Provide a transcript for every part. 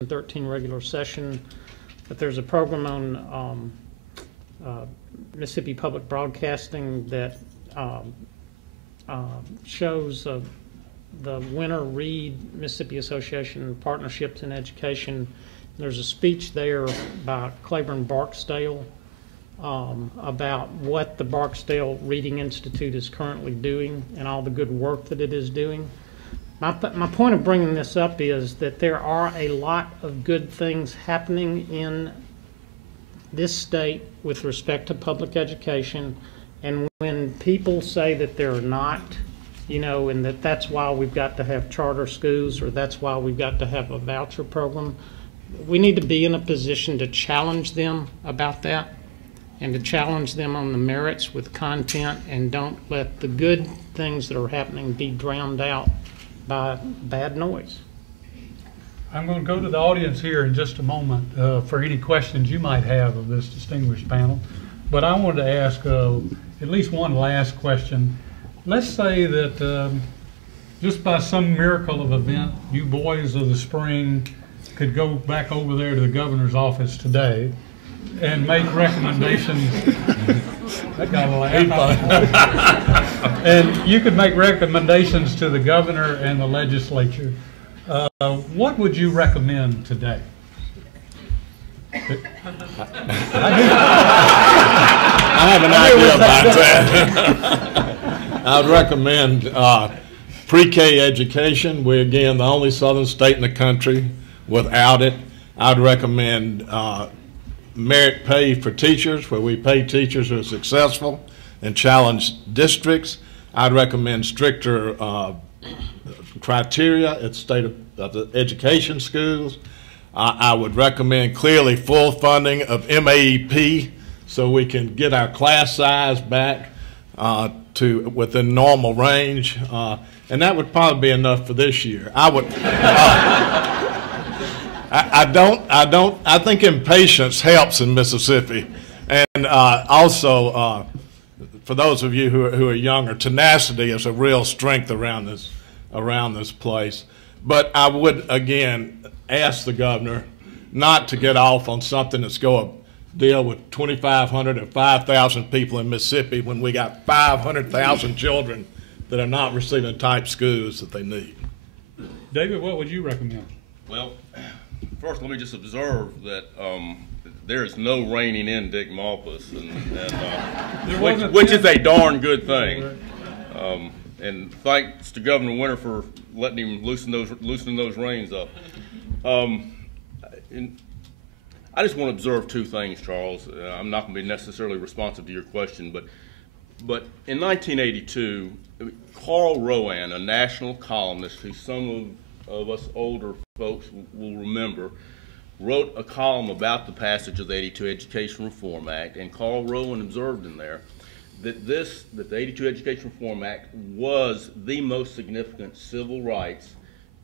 2013 regular session, but there's a program on Mississippi Public Broadcasting that shows the Winter Read Mississippi Association Partnerships in Education. There's a speech there by Claiborne Barksdale about what the Barksdale Reading Institute is currently doing and all the good work that it is doing. My point of bringing this up is that there are a lot of good things happening in this state with respect to public education, and when people say that they're not, you know, and that's why we've got to have charter schools or that's why we've got to have a voucher program, we need to be in a position to challenge them about that and to challenge them on the merits with content, and don't let the good things that are happening be drowned out by bad noise. I'm going to go to the audience here in just a moment for any questions you might have of this distinguished panel. But I wanted to ask at least one last question. Let's say that just by some miracle of event, you boys of the spring could go back over there to the governor's office today and make recommendations. That got a laugh. And you could make recommendations to the governor and the legislature. What would you recommend today? I have an idea about that. I would recommend pre-K education. We're, again, the only southern state in the country without it. I would recommend merit pay for teachers, where we pay teachers who are successful and challenge districts. I'd recommend stricter criteria at state of the education schools. I would recommend clearly full funding of MAEP so we can get our class size back to within normal range, and that would probably be enough for this year. I would. I think impatience helps in Mississippi, and also for those of you who are younger, tenacity is a real strength around this place. But I would again ask the governor not to get off on something that's going to deal with 2,500 or 5,000 people in Mississippi when we got 500,000 children that are not receiving type schools that they need. David, what would you recommend? Well, first, let me just observe that there is no reining in Dick Malpas, which is a darn good thing. And thanks to Governor Winter for letting him loosen those reins up. I just want to observe two things, Charles. I'm not going to be necessarily responsive to your question, but in 1982, Carl Rowan, a national columnist who some of us older folks will remember, wrote a column about the passage of the 82 Education Reform Act, and Carl Rowan observed in there that the 82 Education Reform Act was the most significant civil rights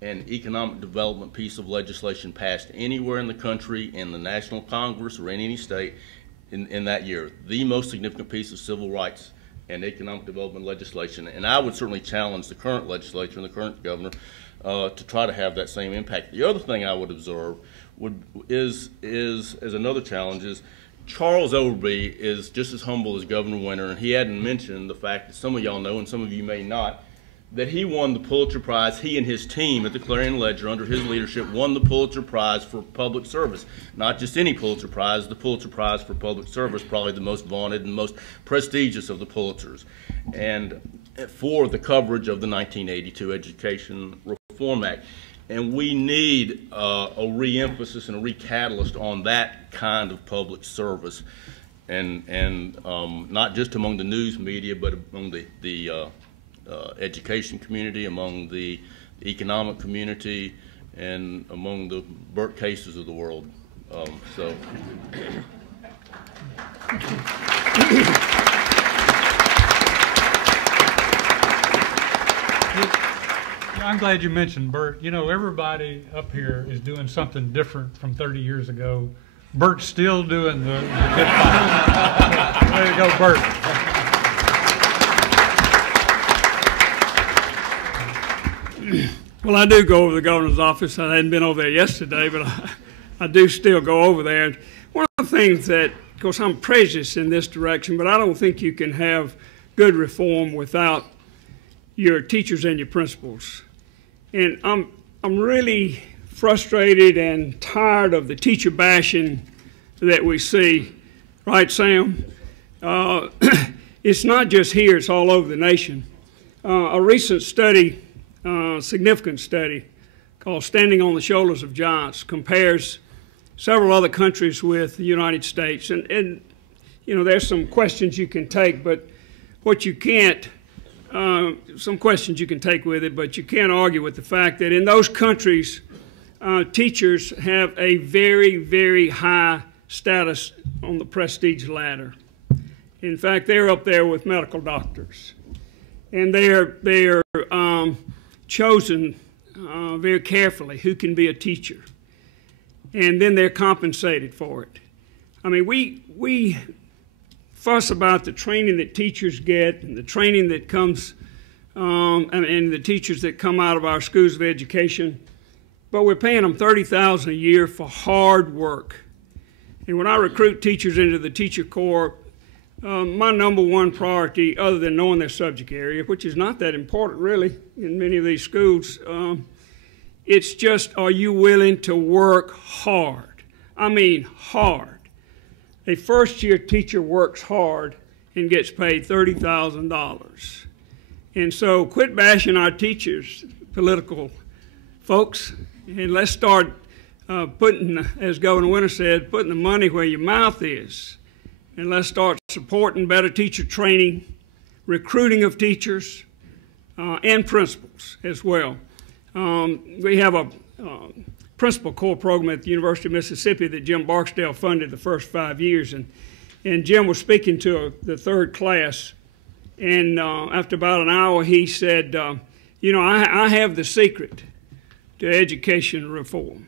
and economic development piece of legislation passed anywhere in the country, in the National Congress, or in any state in that year. The most significant piece of civil rights and economic development legislation. And I would certainly challenge the current legislature and the current governor to try to have that same impact. The other thing I would observe is as another challenge is Charles Overby is just as humble as Governor Winter, and he hadn't mentioned the fact that some of y'all know and some of you may not, that he won the Pulitzer Prize. He and his team at the Clarion Ledger under his leadership won the Pulitzer Prize for public service. Not just any Pulitzer Prize, the Pulitzer Prize for public service, probably the most vaunted and most prestigious of the Pulitzers, and for the coverage of the 1982 Education Reform Act. And we need a re-emphasis and a re-catalyst on that kind of public service, and not just among the news media, but among the education community, among the economic community, and among the Burt Cases of the world. I'm glad you mentioned Burt. You know, everybody up here is doing something different from 30 years ago. Burt's still doing the good fight. Way to go, Burt. Well, I do go over to the governor's office. I hadn't been over there yesterday, but I do still go over there. One of the things that, of course, I'm prejudiced in this direction, but I don't think you can have good reform without your teachers and your principals. And I'm really frustrated and tired of the teacher bashing that we see. Right, Sam? It's not just here, it's all over the nation. A recent study, significant study, called Standing on the Shoulders of Giants, compares several other countries with the United States. And you know, there's some questions you can take, but what you can't, some questions you can take with it, but you can't argue with the fact that in those countries, teachers have a very, very high status on the prestige ladder. In fact, they're up there with medical doctors. And they're chosen very carefully who can be a teacher. And then they're compensated for it. I mean, we fuss about the training that teachers get and the training that comes, and the teachers that come out of our schools of education, but we're paying them $30,000 a year for hard work. And when I recruit teachers into the teacher corps, my number one priority, other than knowing their subject area, which is not that important really in many of these schools, it's just, are you willing to work hard? I mean hard. A first-year teacher works hard and gets paid $30,000. And so quit bashing our teachers, political folks, and let's start putting, as Governor Winter said, putting the money where your mouth is. And let's start supporting better teacher training, recruiting of teachers, and principals as well. We have a principal corps program at the University of Mississippi that Jim Barksdale funded the first 5 years. And Jim was speaking to the third class, and after about an hour he said, you know, I have the secret to education reform.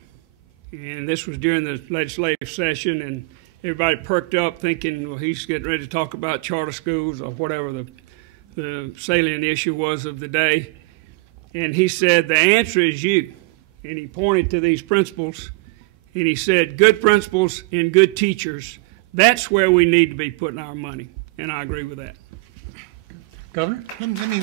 And this was during the legislative session, and everybody perked up thinking, well, he's getting ready to talk about charter schools or whatever the salient issue was of the day. And he said, the answer is you. And he pointed to these principals, and he said, good principals and good teachers, that's where we need to be putting our money. And I agree with that. Governor? Let me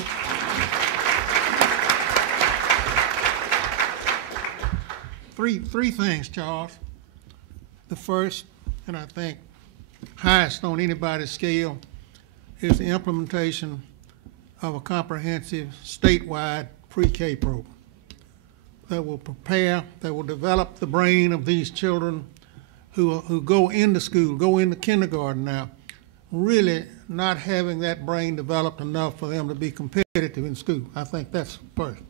three things, Charles. The first, and I think highest on anybody's scale, is the implementation of a comprehensive statewide pre-K program that will prepare, that will develop the brain of these children who go into school, go into kindergarten now, really not having that brain developed enough for them to be competitive in school. I think that's first.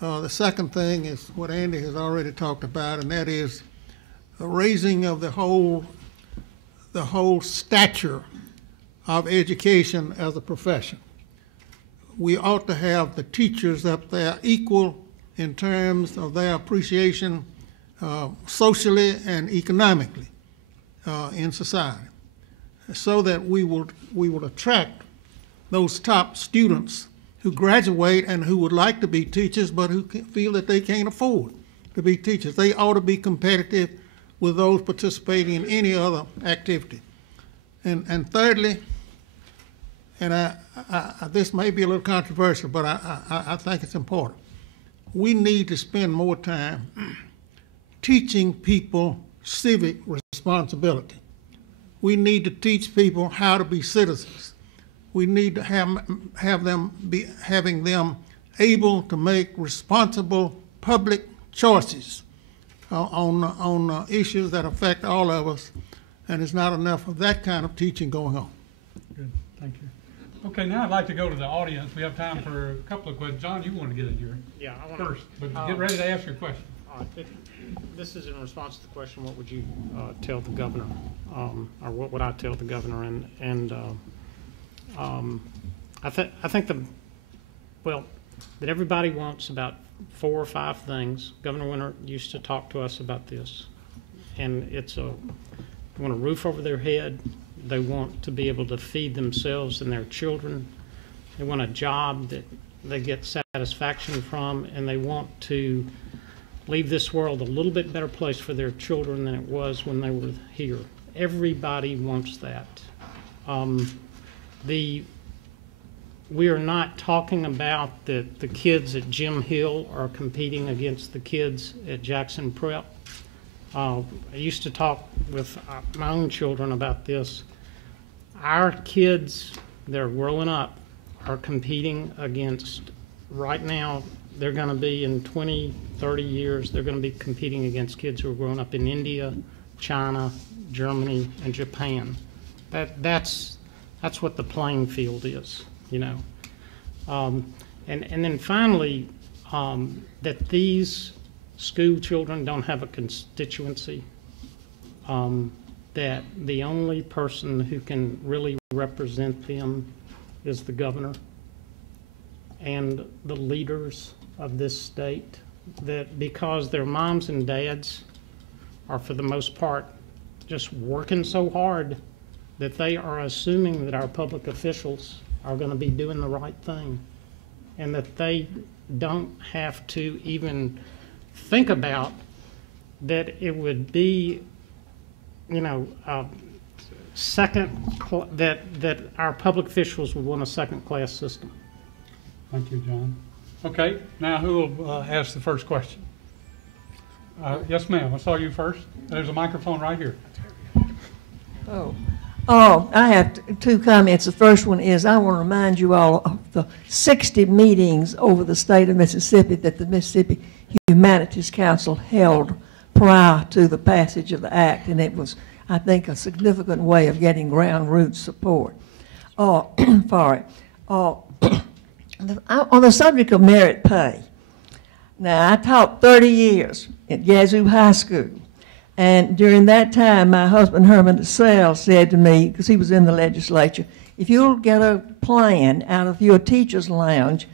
The second thing is what Andy has already talked about, and that is the raising of the whole stature of education as a profession. We ought to have the teachers up there equal in terms of their appreciation socially and economically in society, so that we will attract those top students who graduate and who would like to be teachers but who feel that they can't afford to be teachers. They ought to be competitive with those participating in any other activity. And thirdly, and this may be a little controversial, but I think it's important. We need to spend more time teaching people civic responsibility. We need to teach people how to be citizens. We need to have them able to make responsible public choices on issues that affect all of us, and there's not enough of that kind of teaching going on. Good, thank you. Okay, now I'd like to go to the audience. We have time for a couple of questions. John, you want to get in here I want first, but get ready to ask your question. This is in response to the question, what would you tell the governor, or what would I tell the governor? I think that everybody wants about 4 or 5 things. Governor Winter used to talk to us about this, and they want a roof over their head. They want to be able to feed themselves and their children. They want a job that they get satisfaction from, and they want to leave this world a little bit better place for their children than it was when they were here. Everybody wants that. We are not talking about that the kids at Jim Hill are competing against the kids at Jackson Prep. I used to talk with my own children about this. Our kids that are growing up are competing against, right now, they're going to be in 20, 30 years, they're going to be competing against kids who are growing up in India, China, Germany, and Japan. That's what the playing field is, you know. And then finally, that these school children don't have a constituency, that the only person who can really represent them is the governor and the leaders of this state, that because their moms and dads are for the most part just working so hard that they are assuming that our public officials are going to be doing the right thing, and that they don't have to even think about that it would be, you know, that our public officials would want a second-class system. Thank you, John. Okay, now who will ask the first question? Yes, ma'am. I saw you first. There's a microphone right here. I have two comments. The first one is I want to remind you all of the 60 meetings over the state of Mississippi that the Mississippi Humanities Council held prior to the passage of the act, and it was, I think, a significant way of getting ground root support for it. On the subject of merit pay, now I taught 30 years at Yazoo High School. And during that time, my husband, Herman DeSalle, said to me, because he was in the legislature, if you'll get a plan out of your teacher's lounge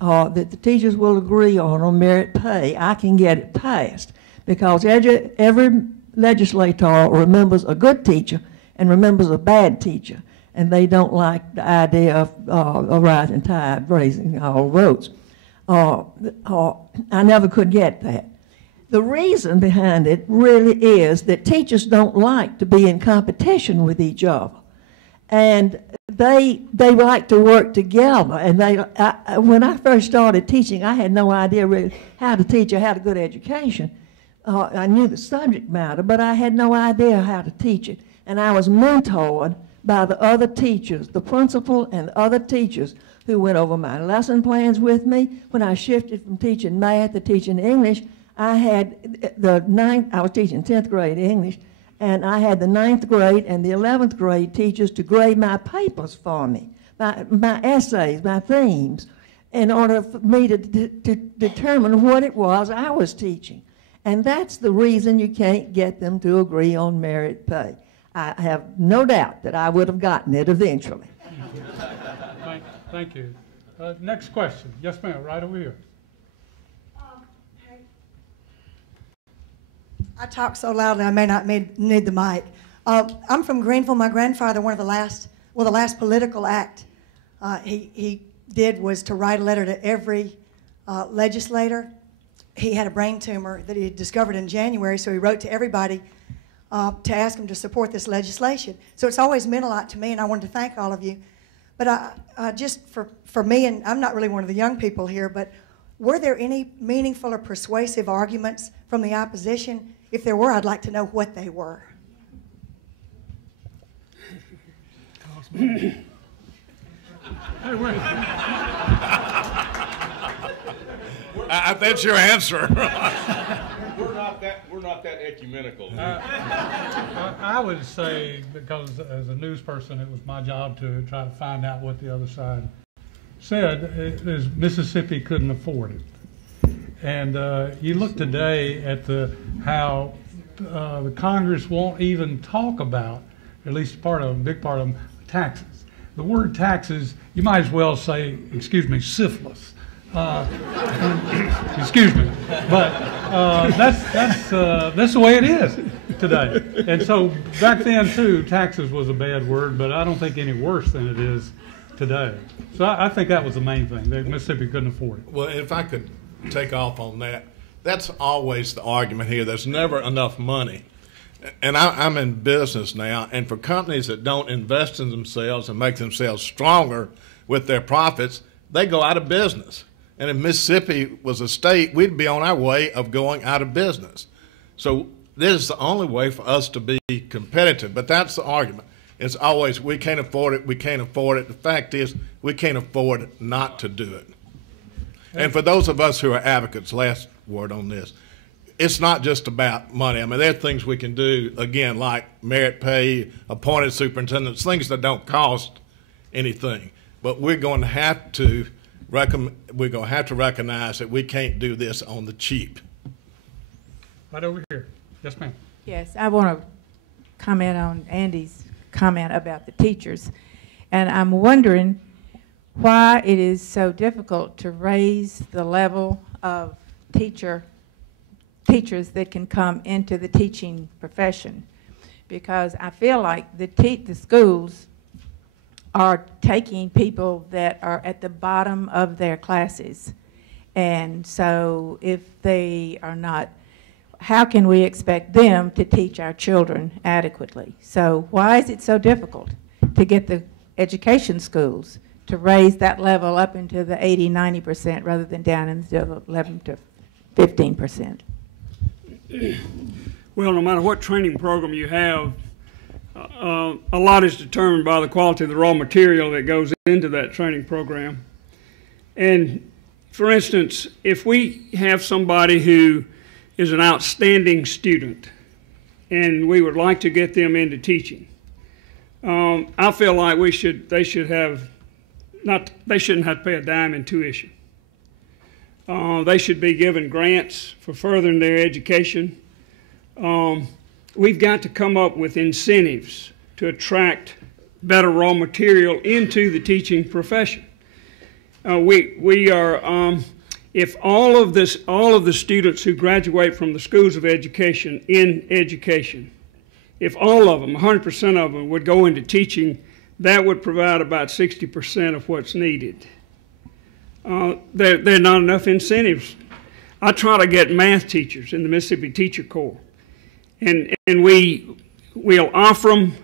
that the teachers will agree on merit pay, I can get it passed. Because every legislator remembers a good teacher and remembers a bad teacher. And they don't like the idea of a rising tide raising all boats. I never could get that. The reason behind it really is that teachers don't like to be in competition with each other. And they like to work together. And when I first started teaching, I had no idea really how to teach or how to good education. I knew the subject matter, but I had no idea how to teach it. And I was mentored by the other teachers, the principal and the other teachers who went over my lesson plans with me. When I shifted from teaching math to teaching English, I had I was teaching 10th grade English, and I had the 9th grade and the 11th grade teachers to grade my papers for me, my essays, my themes, in order for me to determine what it was I was teaching. And that's the reason you can't get them to agree on merit pay. I have no doubt that I would have gotten it eventually. Thank you. Next question. Yes, ma'am, right over here. I talk so loudly I may not need the mic. I'm from Greenville. My grandfather, the last political act he did was to write a letter to every legislator. He had a brain tumor that he had discovered in January, so he wrote to everybody to ask them to support this legislation. So it's always meant a lot to me, and I wanted to thank all of you. But just for me, and I'm not really one of the young people here, but were there any meaningful or persuasive arguments from the opposition? If there were, I'd like to know what they were. That's your answer. We're not that ecumenical. I would say, because as a news person, it was my job to try to find out what the other side said, is Mississippi couldn't afford it. And you look today at how the Congress won't even talk about, at least a big part of them, taxes. The word taxes, you might as well say, excuse me, syphilis. Excuse me, but that's the way it is today. And so back then too, taxes was a bad word, but I don't think any worse than it is today. So I think that was the main thing, that Mississippi couldn't afford it. Well, if I could take off on that, that's always the argument here. There's never enough money. And I'm in business now, and for companies that don't invest in themselves and make themselves stronger with their profits, they go out of business. And if Mississippi was a state, we'd be on our way of going out of business. So this is the only way for us to be competitive. But that's the argument. It's always, we can't afford it, we can't afford it. The fact is, we can't afford not to do it. And for those of us who are advocates, last word on this, it's not just about money. I mean, there are things we can do, again, like merit pay, appointed superintendents, things that don't cost anything. But we're going to have to recognize that we can't do this on the cheap. Right over here. Yes, ma'am. Yes, I want to comment on Andy's comment about the teachers. And I'm wondering why it is so difficult to raise the level of teachers that can come into the teaching profession, because I feel like the schools are taking people that are at the bottom of their classes, and so if they are not, how can we expect them to teach our children adequately? So why is it so difficult to get the education schools to raise that level up into the 80–90% rather than down into the 11 to 15%? Well, no matter what training program you have, a lot is determined by the quality of the raw material that goes into that training program. And for instance, if we have somebody who is an outstanding student and we would like to get them into teaching, I feel like they shouldn't have to pay a dime in tuition. They should be given grants for furthering their education. We've got to come up with incentives to attract better raw material into the teaching profession. If all of the students who graduate from the schools of education in education, if all of them, 100% of them, would go into teaching, that would provide about 60% of what's needed. There are not enough incentives. I try to get math teachers in the Mississippi Teacher Corps, and we'll offer them,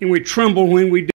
and we tremble when we